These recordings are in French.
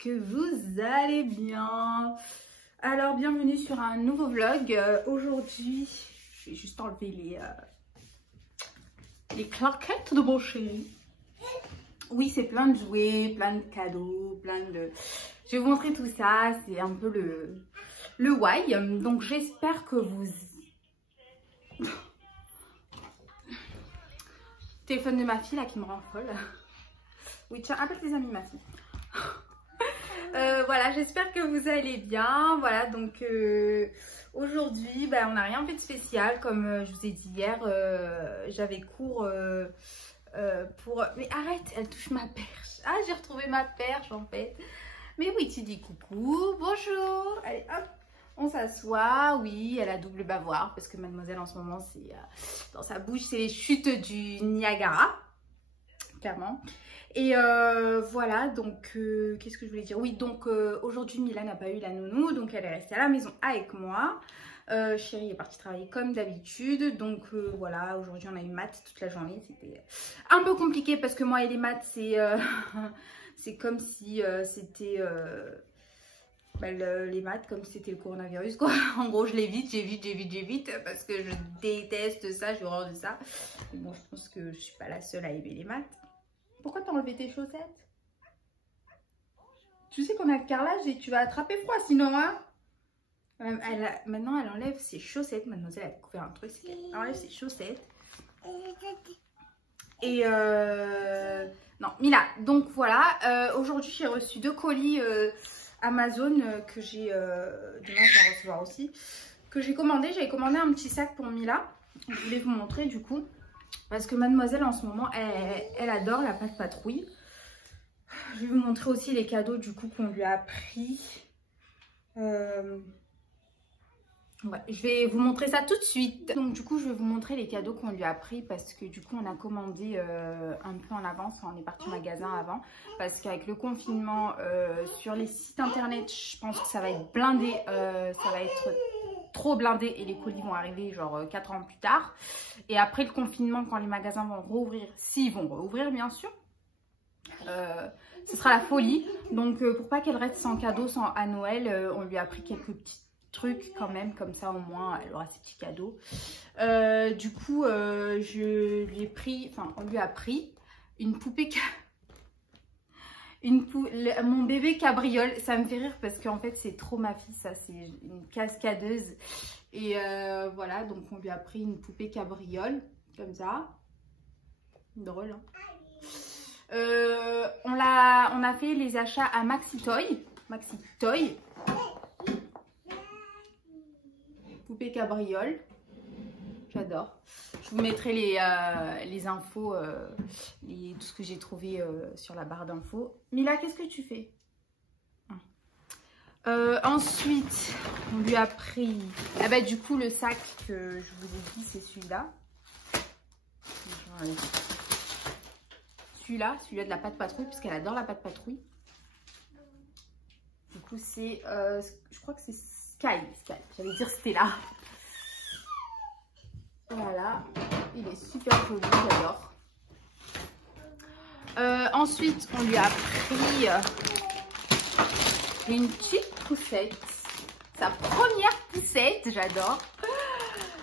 que vous allez bien. Alors bienvenue sur un nouveau vlog. Aujourd'hui, je vais juste enlever les claquettes de mon chéri. Oui, c'est plein de jouets, plein de cadeaux, plein de... Je vais vous montrer tout ça, c'est un peu le why. Donc j'espère que vous... Téléphone de ma fille là qui me rend folle. Oui, tiens, appelle tes amis ma fille. Voilà, j'espère que vous allez bien. Voilà, donc aujourd'hui, on n'a rien fait de spécial. Comme je vous ai dit hier, j'avais cours pour... Mais arrête, elle touche ma perche. Ah, j'ai retrouvé ma perche en fait. Mais oui, tu dis coucou, bonjour. Allez, hop, on s'assoit. Oui, elle a double bavoir parce que mademoiselle en ce moment, c'est dans sa bouche, c'est les chutes du Niagara. Clairement. Et voilà, donc qu'est-ce que je voulais dire? Oui, donc aujourd'hui Mila n'a pas eu la nounou, donc elle est restée à la maison avec moi. Chérie est partie travailler comme d'habitude, donc voilà, aujourd'hui on a eu maths toute la journée. C'était un peu compliqué parce que moi et les maths c'est c'est comme si c'était les maths comme si c'était le coronavirus quoi. En gros je l'évite, j'évite parce que je déteste ça, j'ai horreur de ça. Mais bon, je pense que je suis pas la seule à aimer les maths. Pourquoi t'as enlevé tes chaussettes? Tu sais qu'on a le carrelage et tu vas attraper froid sinon, hein? Maintenant, elle enlève ses chaussettes. Mademoiselle a découvert un truc, c'est qu'elle enlève ses chaussettes. Et non, Mila, donc voilà. Aujourd'hui, j'ai reçu 2 colis Amazon que j'ai... demain, je vais en recevoir aussi. Que j'ai commandé. J'avais commandé un petit sac pour Mila. Je voulais vous montrer du coup. Parce que mademoiselle en ce moment, elle adore la pâte patrouille. Je vais vous montrer aussi les cadeaux du coup qu'on lui a pris. Ouais, je vais vous montrer ça tout de suite. Donc du coup, je vais vous montrer les cadeaux qu'on lui a pris. Parce que du coup, on a commandé un peu en avance. Enfin, on est parti au magasin avant. Parce qu'avec le confinement, sur les sites internet, je pense que ça va être blindé. Ça va être... trop blindé et les colis vont arriver genre 4 ans plus tard. Et après le confinement, quand les magasins vont rouvrir, s'ils vont rouvrir bien sûr, ce sera la folie. Donc pour pas qu'elle reste sans cadeau à Noël, on lui a pris quelques petits trucs quand même, comme ça au moins elle aura ses petits cadeaux. Du coup je lui ai pris, enfin on lui a pris une poupée mon bébé cabriole. Ça me fait rire parce qu'en fait c'est trop ma fille, ça c'est une cascadeuse. Et voilà, donc on lui a pris une poupée cabriole comme ça, drôle hein. On a fait les achats à Maxi Toy, poupée cabriole, j'adore. Je vous mettrai les infos, tout ce que j'ai trouvé sur la barre d'infos. Mila, qu'est-ce que tu fais? Ensuite, on lui a pris... Ah bah du coup, le sac que je vous ai dit, c'est celui-là. Celui-là de la pâte patrouille, puisqu'elle adore la pâte patrouille. Du coup, c'est... je crois que c'est Sky. J'allais dire Stella. Voilà, il est super joli, j'adore. Ensuite, on lui a pris une petite poussette. Sa première poussette, j'adore.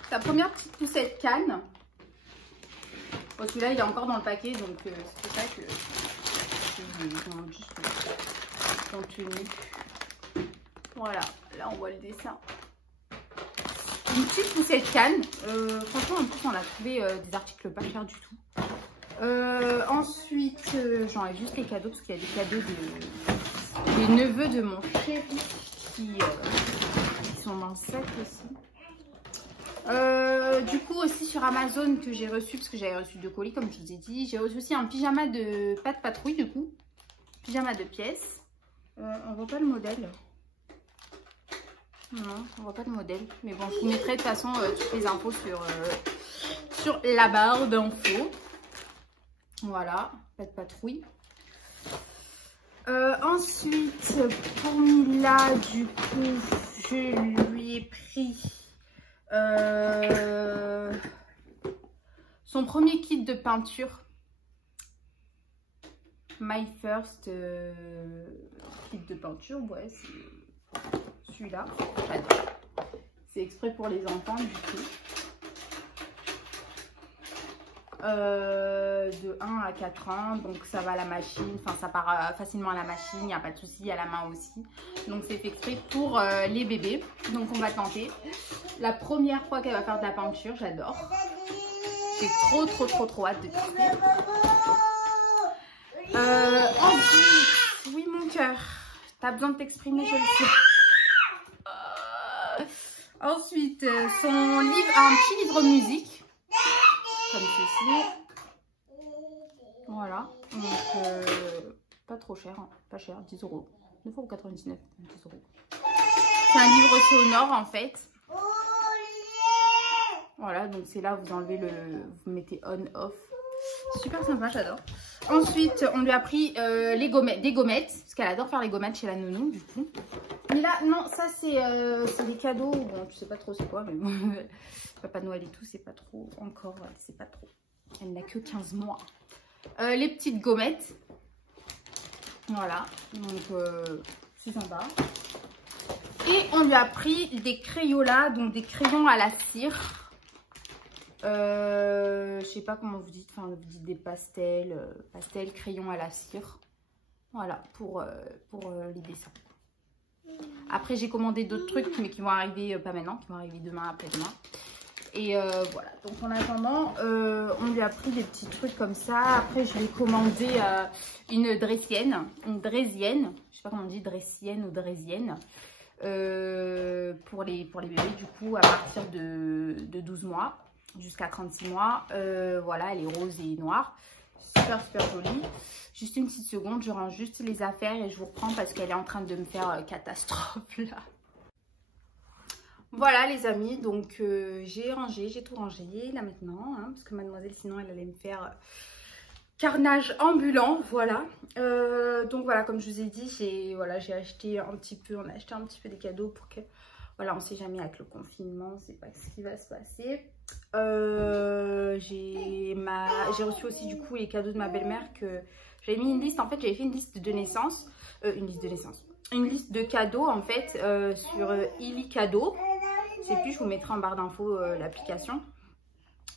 Sa première petite poussette canne. Bon, celui-là, il est encore dans le paquet, donc c'est pour ça que je demande juste le contenu. Voilà, là on voit le dessin. Une petite poussette canne. Franchement, en plus, on a trouvé des articles pas chers du tout. Ensuite, j'enlève juste les cadeaux parce qu'il y a des cadeaux des neveux de mon chéri qui sont dans le sac aussi. Du coup, aussi sur Amazon que j'ai reçu, parce que j'avais reçu 2 colis, comme je vous ai dit. J'ai reçu aussi un pyjama de pâte patrouille, du coup. Pyjama de pièces. On voit pas le modèle. Non, on voit pas de modèle. Mais bon, je vous mettrai de toute façon toutes les infos sur la barre d'infos. Voilà, pas de patrouille. Ensuite, pour Mila, du coup, je lui ai pris son premier kit de peinture. My First kit de peinture. Ouais, c'est celui-là. J'adore. C'est exprès pour les enfants du coup. De 1 à 4 ans, donc ça va à la machine, enfin ça part facilement à la machine, il n'y a pas de souci, à la main aussi. Donc c'est exprès pour les bébés. Donc on va tenter. La première fois qu'elle va faire de la peinture, j'adore. J'ai trop hâte de tester. Ensuite, oui mon cœur, t'as besoin de t'exprimer, je le sais. Ensuite, son livre, un petit livre musique, comme ceci. Voilà, donc pas trop cher, hein. Pas cher, 10 €. 9,99 €, 10 €. C'est un livre sonore en fait. Voilà, donc c'est là, vous enlevez vous mettez on, off. Super sympa, j'adore. Ensuite, on lui a pris des gommettes, parce qu'elle adore faire les gommettes chez la nounou, du coup. Mais là, non, ça c'est des cadeaux. Bon, je sais pas trop c'est quoi, mais bon, Papa Noël et tout, c'est pas trop encore, c'est pas trop. Elle n'a que 15 mois. Les petites gommettes. Voilà, donc c'est sympa. Et on lui a pris des crayolas, donc des crayons à la cire. Je sais pas comment vous dites, enfin vous dites des pastels, crayons à la cire. Voilà, pour les dessins. Après j'ai commandé d'autres trucs mais qui vont arriver pas maintenant, qui vont arriver demain, après-demain. Et voilà, donc en attendant, on lui a pris des petits trucs comme ça. Après je lui ai commandé une dressienne, je sais pas comment on dit, dressienne ou dressienne. Pour les bébés du coup à partir de 12 mois jusqu'à 36 mois. Voilà, elle est rose et noire, super jolie. Juste une petite seconde, je range juste les affaires et je vous reprends parce qu'elle est en train de me faire catastrophe là. Voilà les amis, donc j'ai tout rangé là maintenant, hein, parce que mademoiselle sinon elle allait me faire carnage ambulant. Voilà, donc voilà, comme je vous ai dit, j'ai acheté un petit peu, on a acheté un petit peu des cadeaux pour que, voilà, on sait jamais avec le confinement, on sait pas ce qui va se passer. J'ai reçu aussi du coup les cadeaux de ma belle-mère, que j'avais mis une liste, en fait j'avais fait une liste de naissance, une liste de cadeaux en fait sur Illy Cadeaux. Je sais plus, je vous mettrai en barre d'infos l'application.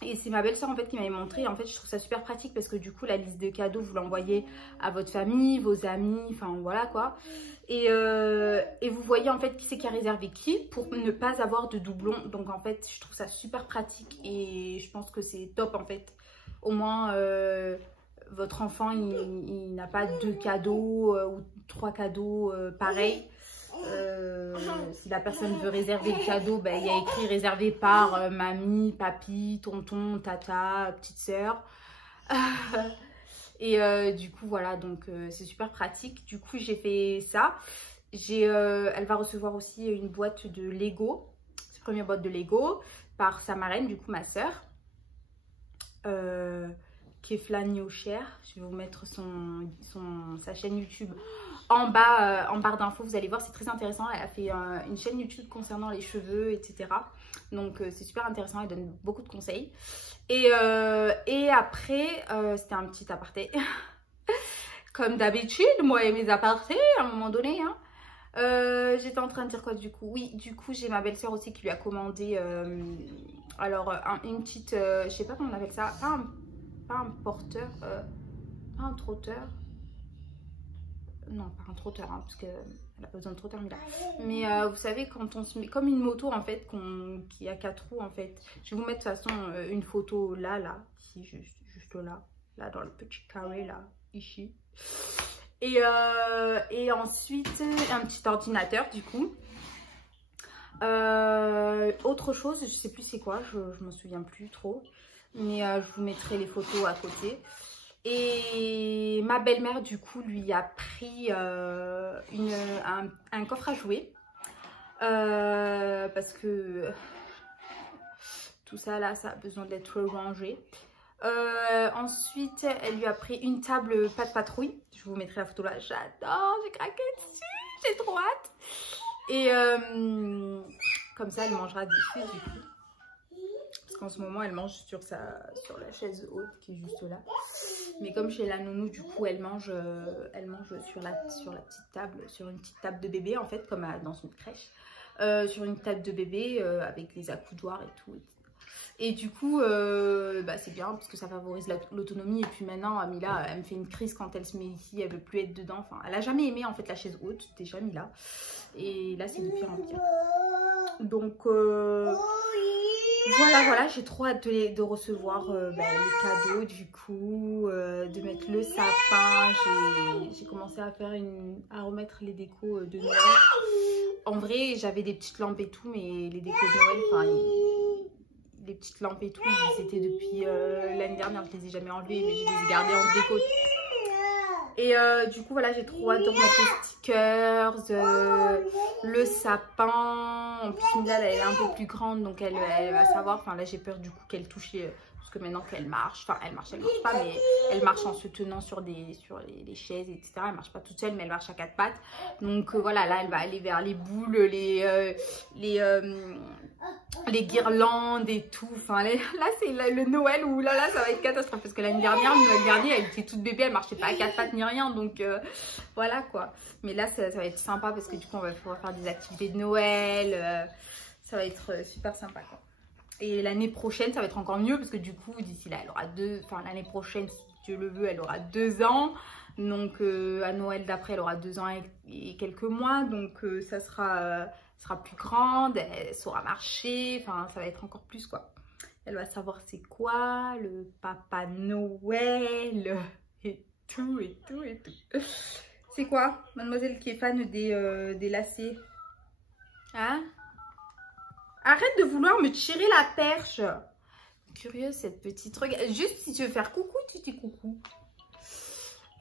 Et c'est ma belle-sœur en fait qui m'avait montré. En fait, je trouve ça super pratique parce que du coup, la liste de cadeaux, vous l'envoyez à votre famille, vos amis, enfin voilà quoi. Et vous voyez en fait qui c'est qui a réservé qui pour ne pas avoir de doublons. Donc en fait, je trouve ça super pratique et je pense que c'est top en fait. Au moins, votre enfant, il n'a pas 2 cadeaux ou 3 cadeaux pareils. Si la personne veut réserver le cadeau, ben, il y a écrit réservé par mamie, papy, tonton, tata, petite sœur. Et du coup voilà, donc c'est super pratique. Du coup j'ai fait ça. Elle va recevoir aussi une boîte de Lego, sa première boîte de Lego par sa marraine, du coup ma sœur, Kefla Niocher. Je vais vous mettre sa chaîne YouTube en barre d'infos, vous allez voir, c'est très intéressant. Elle a fait une chaîne YouTube concernant les cheveux, etc. Donc c'est super intéressant, elle donne beaucoup de conseils. Et après, c'était un petit aparté. Comme d'habitude, moi et mes apartés, à un moment donné. Hein. J'étais en train de dire quoi du coup? Oui, du coup, j'ai ma belle-sœur aussi qui lui a commandé une petite, je sais pas comment on appelle ça, pas un porteur, pas un trotteur. Non, pas un trotteur, hein, parce qu'elle n'a pas besoin de trotteur, mais vous savez, quand on se met comme une moto en fait, qui a 4 roues en fait. Je vais vous mettre de toute façon une photo là, ici, juste là, dans le petit carré là, ici. Et ensuite, un petit ordinateur du coup. Autre chose, je sais plus c'est quoi, je m'en souviens plus trop. Mais je vous mettrai les photos à côté. Et ma belle-mère du coup lui a pris un coffre à jouets parce que tout ça là, ça a besoin d'être rangé. Ensuite elle lui a pris une table pas de patrouille, je vous mettrai la photo là. J'adore, j'ai craqué dessus, j'ai trop hâte. Et comme ça elle mangera dessus du coup. Parce qu'en ce moment, elle mange sur la chaise haute qui est juste là. Mais comme chez la nounou, du coup, elle mange sur la petite table, sur une petite table de bébé en fait, comme dans une crèche. Sur une table de bébé avec les accoudoirs et tout. Et du coup, bah, c'est bien parce que ça favorise l'autonomie. Et puis maintenant, Mila, elle me fait une crise quand elle se met ici, elle veut plus être dedans. Enfin, elle a jamais aimé en fait la chaise haute, déjà Mila. Et là, c'est de pire en pire. Donc, voilà, j'ai trop hâte de recevoir bah, les cadeaux du coup, de mettre le sapin. J'ai commencé à faire à remettre les décos de Noël. En vrai, j'avais des petites lampes et tout, mais les décos de Noël, enfin, les petites lampes et tout, ils étaient depuis l'année dernière, je les ai jamais enlevées, mais je les ai gardées en déco. Et du coup, voilà, j'ai trop hâte de remettre les stickers, le sapin. En plus, Mila, elle est un peu plus grande, donc elle va savoir. Enfin, là, j'ai peur du coup qu'elle touche parce que maintenant qu'elle marche, enfin, elle marche pas, mais elle marche en se tenant sur les chaises, etc. Elle marche pas toute seule, mais elle marche à quatre pattes. Donc voilà, là, elle va aller vers les boules, les guirlandes et tout. Enfin, là, c'est le Noël où là, ça va être catastrophe. Parce que l'année dernière, elle était toute bébé, elle marchait pas à quatre pattes ni rien. Donc, voilà quoi. Mais là, ça va être sympa parce que du coup, on va pouvoir faire des activités de Noël. Ça va être super sympa quoi. Et l'année prochaine, ça va être encore mieux parce que du coup, d'ici là, elle aura l'année prochaine, si Dieu le veut, elle aura 2 ans. Donc, à Noël d'après, elle aura 2 ans et quelques mois. Donc, ça sera plus grande, elle saura marcher. Enfin, ça va être encore plus quoi. Elle va savoir c'est quoi le Papa Noël et tout. C'est quoi, mademoiselle qui est fan des lacets? Hein? Arrête de vouloir me tirer la perche. Curieuse cette petite. Regarde, juste si tu veux faire coucou, tu dis coucou.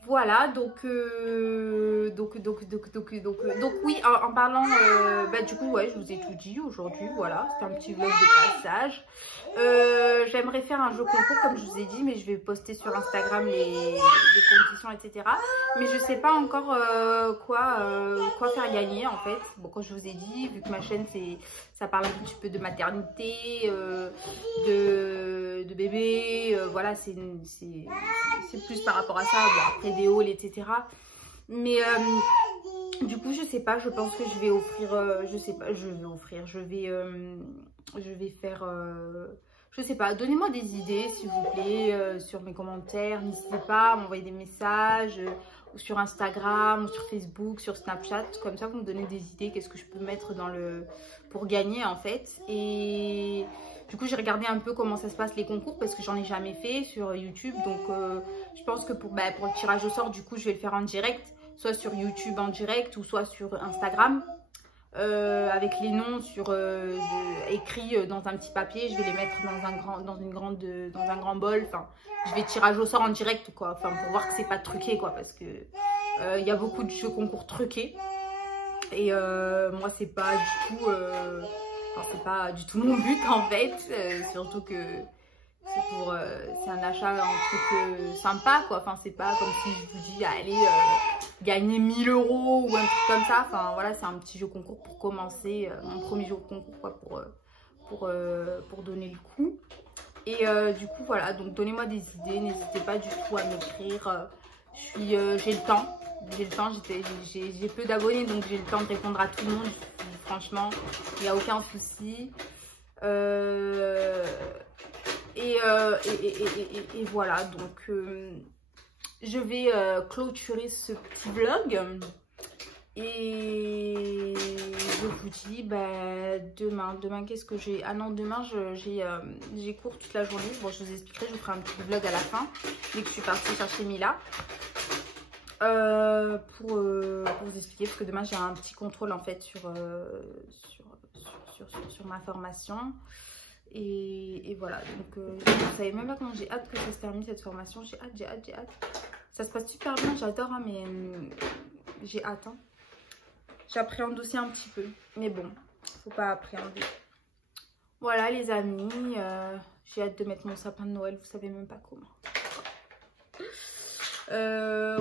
Voilà, donc oui, en parlant, bah, du coup, ouais, je vous ai tout dit aujourd'hui, voilà, c'est un petit vlog de passage. J'aimerais faire un jeu concours, comme je vous ai dit, mais je vais poster sur Instagram les conditions, etc. Mais je sais pas encore quoi faire gagner, en fait. Bon, comme je vous ai dit, vu que ma chaîne, ça parle un petit peu de maternité, de bébé, voilà, c'est plus par rapport à ça, bon, après des hauls, etc. Mais du coup, je sais pas, je pense que je vais offrir, je vais faire, je sais pas, donnez-moi des idées s'il vous plaît, sur mes commentaires, n'hésitez pas à m'envoyer des messages, ou sur Instagram, ou sur Facebook, sur Snapchat, comme ça vous me donnez des idées, qu'est-ce que je peux mettre pour gagner en fait. Et du coup, j'ai regardé un peu comment ça se passe les concours parce que j'en ai jamais fait sur YouTube. Donc, je pense que pour le tirage au sort, du coup, je vais le faire en direct. Soit sur YouTube en direct ou soit sur Instagram. Avec les noms écrits dans un petit papier. Je vais les mettre dans un grand bol. Enfin, je vais tirage au sort en direct quoi. Enfin, pour voir que c'est pas truqué quoi. Parce que il y a beaucoup de jeux concours truqués. Et moi, c'est pas du tout... c'est pas du tout mon but en fait, surtout que c'est un achat, un truc sympa quoi, enfin c'est pas comme si je vous dis allez gagner 1000 € ou un truc comme ça, enfin voilà, c'est un petit jeu concours pour commencer, mon premier jeu concours quoi, pour donner le coup. Et du coup voilà, donc donnez-moi des idées, n'hésitez pas du tout à m'écrire, j'ai le temps, j'ai peu d'abonnés donc j'ai le temps de répondre à tout le monde. Franchement, il n'y a aucun souci. Et voilà, donc je vais clôturer ce petit vlog. Et je vous dis demain qu'est-ce que j'ai? Ah non, demain j'ai cours toute la journée. Bon, je vous expliquerai, je vous ferai un petit vlog à la fin dès que je suis partie chercher Mila. Pour vous expliquer, parce que demain j'ai un petit contrôle en fait sur ma formation et voilà, donc vous savez même pas comment j'ai hâte que ça se termine cette formation. J'ai hâte, ça se passe super bien, j'adore hein, mais j'ai hâte hein. J'appréhende aussi un petit peu, mais bon, faut pas appréhender. Voilà les amis, j'ai hâte de mettre mon sapin de Noël, vous savez même pas comment.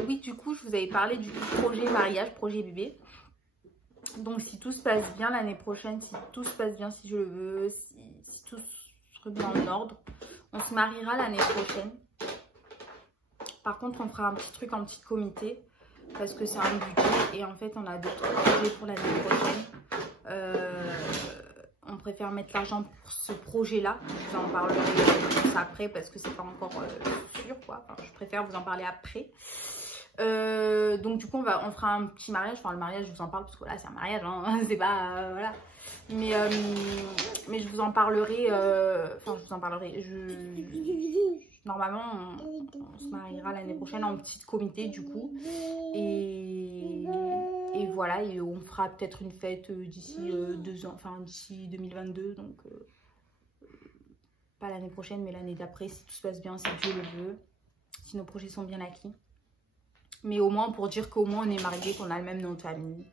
Oui, du coup, je vous avais parlé du projet mariage, projet bébé. Donc, si tout se passe bien l'année prochaine, si tout se passe bien, si je le veux, si tout se remet en ordre, on se mariera l'année prochaine. Par contre, on fera un petit truc en petit comité parce que c'est un budget et en fait, on a d'autres projets pour l'année prochaine. On préfère mettre l'argent pour ce projet-là. Je vous en parlerai après parce que c'est pas encore sûr, quoi. Enfin, je préfère vous en parler après. Donc du coup, on fera un petit mariage. Enfin, le mariage, je vous en parle parce que là, c'est un mariage, hein. C'est pas voilà. Mais je vous en parlerai. Enfin, je vous en parlerai. Normalement, on se mariera l'année prochaine en petit comité du coup. Et voilà, et on fera peut-être une fête d'ici 2 ans, enfin d'ici 2022. Donc, pas l'année prochaine, mais l'année d'après, si tout se passe bien, si Dieu le veut. Si nos projets sont bien acquis. Mais au moins pour dire qu'au moins on est mariés, qu'on a le même nom de famille.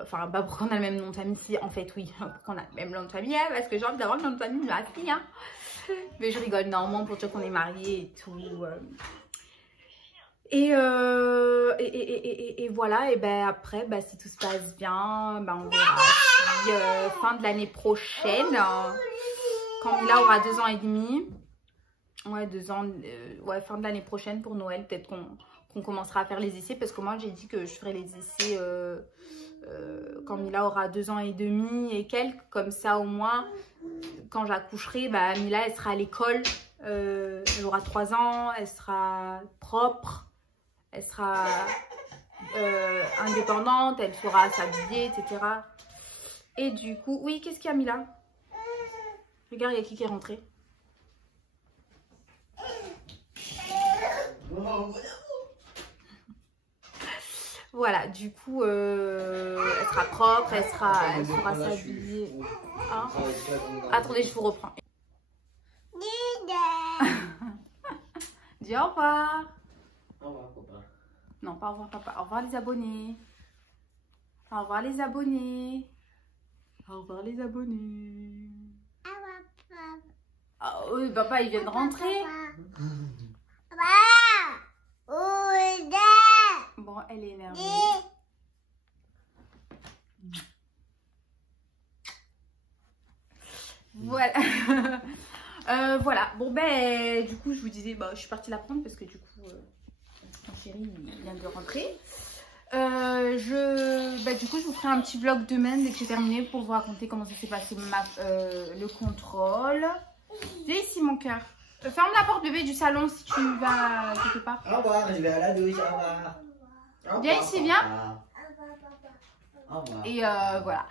Enfin, pas pour qu'on a le même nom de famille, si en fait oui, pour qu'on a le même nom de famille, hein, parce que j'ai envie d'avoir le nom de famille de ma fille, hein. Mais je rigole, normalement pour dire qu'on est mariés et tout. Et voilà, et ben après, ben, si tout se passe bien, ben, on verra si fin de l'année prochaine, quand Mila aura 2 ans et demi. Ouais, 2 ans, ouais, fin de l'année prochaine pour Noël, peut-être qu'on commencera à faire les essais parce que moi j'ai dit que je ferai les essais quand Mila aura 2 ans et demi et quelques, comme ça au moins quand j'accoucherai, bah, Mila elle sera à l'école, elle aura 3 ans, elle sera propre, elle sera indépendante, elle saura s'habiller, etc. Et du coup, oui, qu'est-ce qu'il y a Mila? Regarde, il y a qui est rentré? Voilà, du coup, elle sera propre, elle saura s'habiller. Hein? Attendez, je vous reprends. Dis au revoir. Au revoir, papa. Non, pas au revoir, papa. Au revoir, les abonnés. Au revoir, les abonnés. Au revoir, les abonnés. Ah oui, papa, il vient de rentrer. Bon, elle est énervée. Voilà. Voilà. Bon, ben, du coup, je vous disais, bah, je suis partie la prendre parce que du coup, mon chéri, il vient de rentrer. Du coup, je vous ferai un petit vlog demain dès que j'ai terminé pour vous raconter comment ça s'est passé le contrôle. Viens ici, mon cœur. Ferme la porte, bébé, du salon si tu vas quelque part. Au revoir, je vais à la douche, au revoir. Viens ici, viens. Au revoir. Et voilà.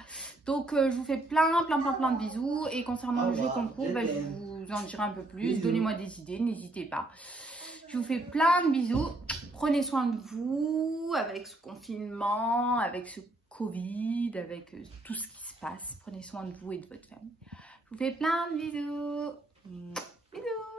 Donc, je vous fais plein de bisous. Et concernant le jeu concours, bah, je vous en dirai un peu plus. Donnez-moi des idées, n'hésitez pas. Je vous fais plein de bisous. Prenez soin de vous avec ce confinement, avec ce Covid, avec tout ce qui se passe. Prenez soin de vous et de votre famille. Je vous fais plein de bisous. Bisous.